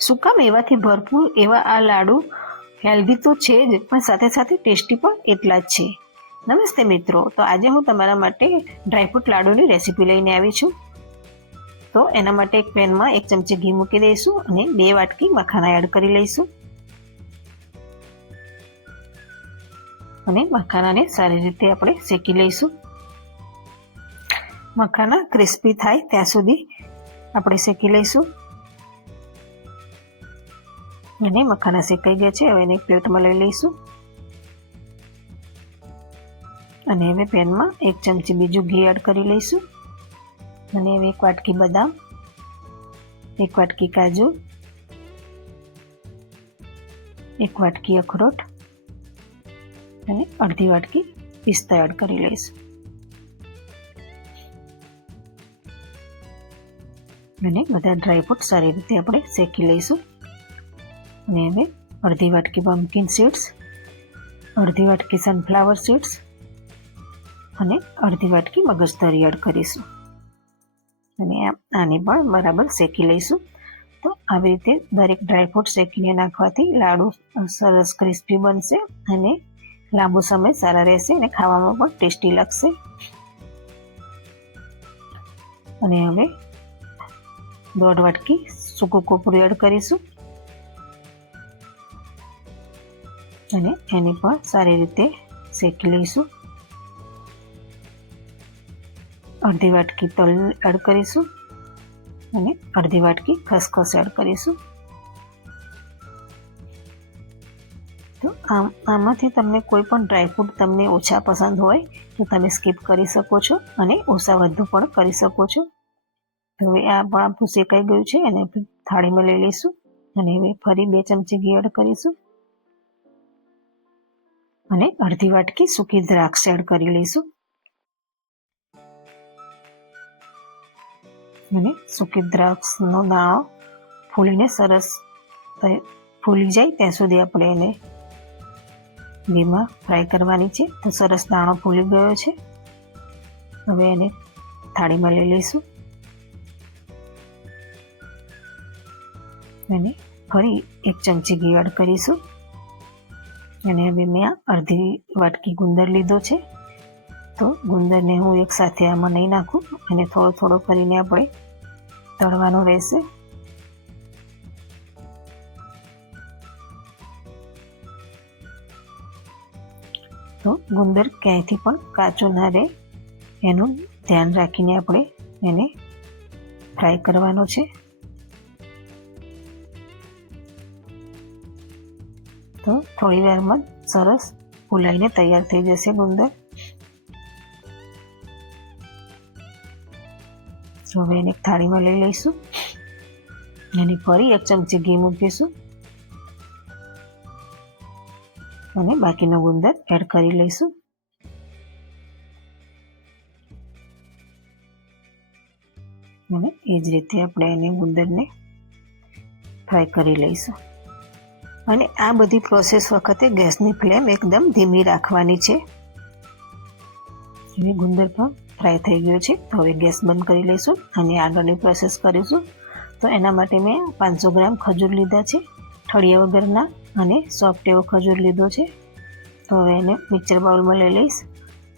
સૂકા એવાથી ભરપૂર એવા આ લાડુ? હેલ્ધી તો છે જ, પણ સાથે સાથે ટેસ્ટી પણ એટલા જ છે. નમસ્તે મિત્રો, તો આજે હું તમારા માટે ડ્રાયફ્રૂટ લાડુની રેસીપી લઈને આવી છું. તો એના માટે એક પેનમાં એક ચમચી ઘી મૂકી દઈશું અને બે વાટકી મખાના એડ કરી લઈશું. અને મખાનાને સારી રીતે આપણે શેકી લઈશું. મખાના ક્રિસ્પી થાય ત્યાં સુધી આપણે શેકી લઈશું. અને મખાના શેકાઈ ગયા છે. હવે એને એક પ્લેટમાં લઈ લઈશું. અને હવે પેનમાં એક ચમચી બીજું ઘી એડ કરી લઈશું. અને હવે એક વાટકી બદામ, એક વાટકી કાજુ, એક વાટકી અખરોટ અને અડધી વાટકી પિસ્તા એડ કરી લઈશું. અને બધા ડ્રાયફ્રૂટ સારી રીતે આપણે શેકી લઈશું. અને હવે અડધી વાટકી પમ્પકિન સીડ્સ અડધી વાટકી સનફ્લાવર સીડ્સ અને અડધી વાટકી મગજતરી એડ કરીશું. અને આને પણ બરાબર શેકી લઈશું. તો આવી રીતે દરેક ડ્રાયફ્રૂટ શેકીને નાખવાથી લાડુ સરસ ક્રિસ્પી બનશે અને લાંબો સમય સારા રહેશે અને ખાવામાં પણ ટેસ્ટી લાગશે. અને હવે દોઢ વાટકી સૂકું કોપરું એડ કરીશું. અને એને પણ સારી રીતે શેકી લઈશું. અડધી વાટકી તલ એડ કરીશું અને અડધી વાટકી ખસખસ એડ કરીશું. તો આમ, આમાંથી તમને કોઈ પણ ડ્રાયફ્રૂટ તમને ઓછા પસંદ હોય તો તમે સ્કીપ કરી શકો છો અને ઓછા વધુ પણ કરી શકો છો. તો હવે આ પણ આપણું શેકાઈ ગયું છે અને થાળીમાં લઈ લઈશું અને હવે ફરી બે ચમચી ઘી એડ કરીશું. અને અડધી વાટકી સૂકી દ્રાક્ષ એડ કરી લઈશું. અને સૂકી દ્રાક્ષનો દાણો ફૂલીને સરસ ફૂલી જાય ત્યાં સુધી આપણે એને ઘીમાં ફ્રાય કરવાની છે. તો સરસ દાણો ફૂલી ગયો છે. હવે એને થાળીમાં લઈ લઈશું. અને ફરી એક ચમચી ઘી એડ કરીશું. અને હવે મેં અડધી વાટકી ગુંદર લીધો છે. તો ગુંદરને હું એક સાથે આમાં નહીં નાખું અને થોડો થોડો કરીને આપણે તળવાનો રહેશે. તો ગુંદર ક્યાંયથી પણ કાચો ના રહે એનું ધ્યાન રાખીને આપણે એને ફ્રાય કરવાનો છે. તો થોડી વારમાં સરસ ફૂલાઈને તૈયાર થઈ જશે ગુંદર. હવે એને એક થાળીમાં લઈ લઈશું અને ફરી એક ચમચી ઘી મૂકીશું. અને બાકીનો ગુંદર એડ કરી લઈશું. અને એ જ રીતે આપણે એને ગુંદરને ફ્રાય કરી લઈશું. અને આ બધી પ્રોસેસ વખતે ગેસની ફ્લેમ એકદમ ધીમી રાખવાની છે. હવે ગુંદર પણ ફ્રાય થઈ ગયો છે. તો હવે ગેસ બંધ કરી લઈશું અને આગળની પ્રોસેસ કરીશું. તો એના માટે મેં પાંચસો ગ્રામ ખજૂર લીધા છે, ઠળિયા વગરના અને સોફ્ટ એવો ખજૂર લીધો છે. તો હવે એને મિક્સર બાઉલમાં લઈ લઈશ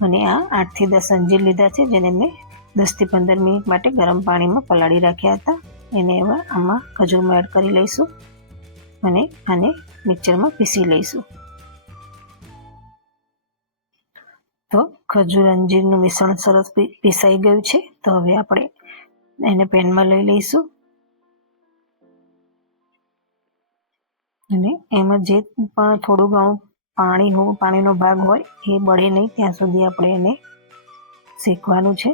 અને આ આઠથી દસ અંજીર લીધા છે, જેને મેં દસથી પંદર મિનિટ માટે ગરમ પાણીમાં પલાળી રાખ્યા હતા. એને એવા આમાં ખજૂરમાં એડ કરી લઈશું. અને આને મિક્સરમાં પીસી લઈશું. તો ખજૂર અંજીરનું મિશ્રણ સરસ પીસાઈ ગયું છે. તો હવે આપણે એને પેનમાં લઈ લઈશું. અને એમાં જે પણ થોડું ઘણું પાણી હોય પાણીનો ભાગ હોય એ બળે નહીં, ત્યાં સુધી આપણે એને શેકવાનું છે.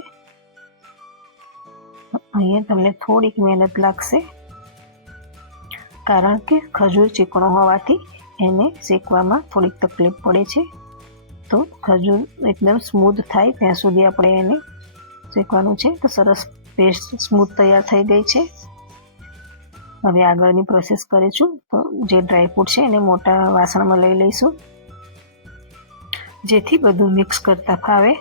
અહીંયા તમને થોડીક મહેનત લાગશે. કારણ કે ખજૂર ચીકણો હોવાથી એને શેકવામાં થોડીક તકલીફ પડે છે. તો ખજૂર એકદમ સ્મૂથ થાય ત્યાં સુધી આપણે એને શેકવાનું છે. તો સરસ પેસ્ટ સ્મૂથ તૈયાર થઈ ગઈ છે. હવે આગળની પ્રોસેસ કરીશું. તો જે ડ્રાયફ્રૂટ છે એને મોટા વાસણમાં લઈ લઈશું. જેથી બધું મિક્સ કરતા ફાવે.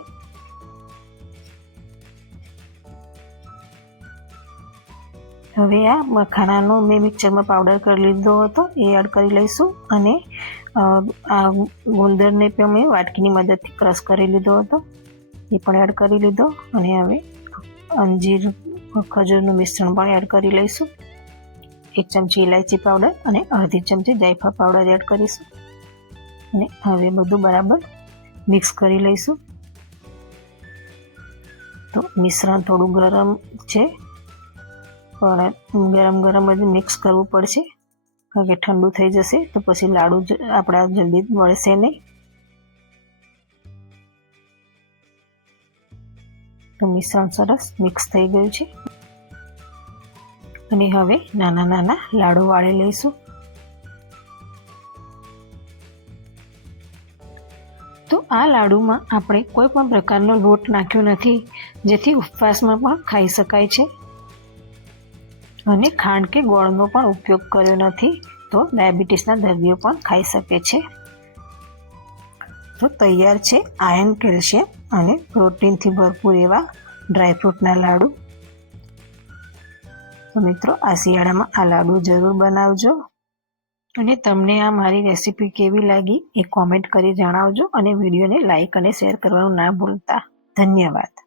હવે આ મખાણાનો મેં મિક્સરમાં પાવડર કરી લીધો હતો, એ એડ કરી લઈશું અને આ ગુંદરને પણ મેં વાટકીની મદદથી ક્રશ કરી લીધો હતો, એ પણ એડ કરી લીધો અને હવે અંજીર, ખજૂરનું મિશ્રણ પણ એડ કરી લઈશું. એક ચમચી ઇલાયચી પાવડર અને અડધી ચમચી જાયફળ પાવડર એડ કરીશું. અને હવે બધું બરાબર મિક્સ કરી લઈશું. તો મિશ્રણ થોડું ગરમ છે પણ ગરમ ગરમ જ મિક્સ કરવું પડશે. કારણ કે ઠંડુ થઈ જશે તો પછી લાડુ આપણા જલ્દી મળશે નહીં. તો મિશ્રણ સરસ મિક્સ થઈ ગયું છે. અને હવે નાના નાના લાડુ વાળી લઈશું. તો આ લાડુમાં આપણે કોઈ પણ પ્રકારનો લોટ નાખ્યો નથી, જેથી ઉપવાસમાં પણ ખાઈ શકાય છે. અને ખાંડ કે ગોળનો પણ ઉપયોગ કર્યો નથી, તો ડાયાબિટીસના દર્દીઓ પણ ખાઈ શકે છે. તો તૈયાર છે આયર્ન કેલ્શિયમ અને પ્રોટીનથી ભરપૂર એવા ડ્રાયફ્રૂટના લાડુ. તો મિત્રો, આ શિયાળામાં આ લાડુ જરૂર બનાવજો. અને તમને આ મારી રેસીપી કેવી લાગી એ કોમેન્ટ કરી જણાવજો અને વિડીયોને લાઇક અને શેર કરવાનું ના ભૂલતા. ધન્યવાદ.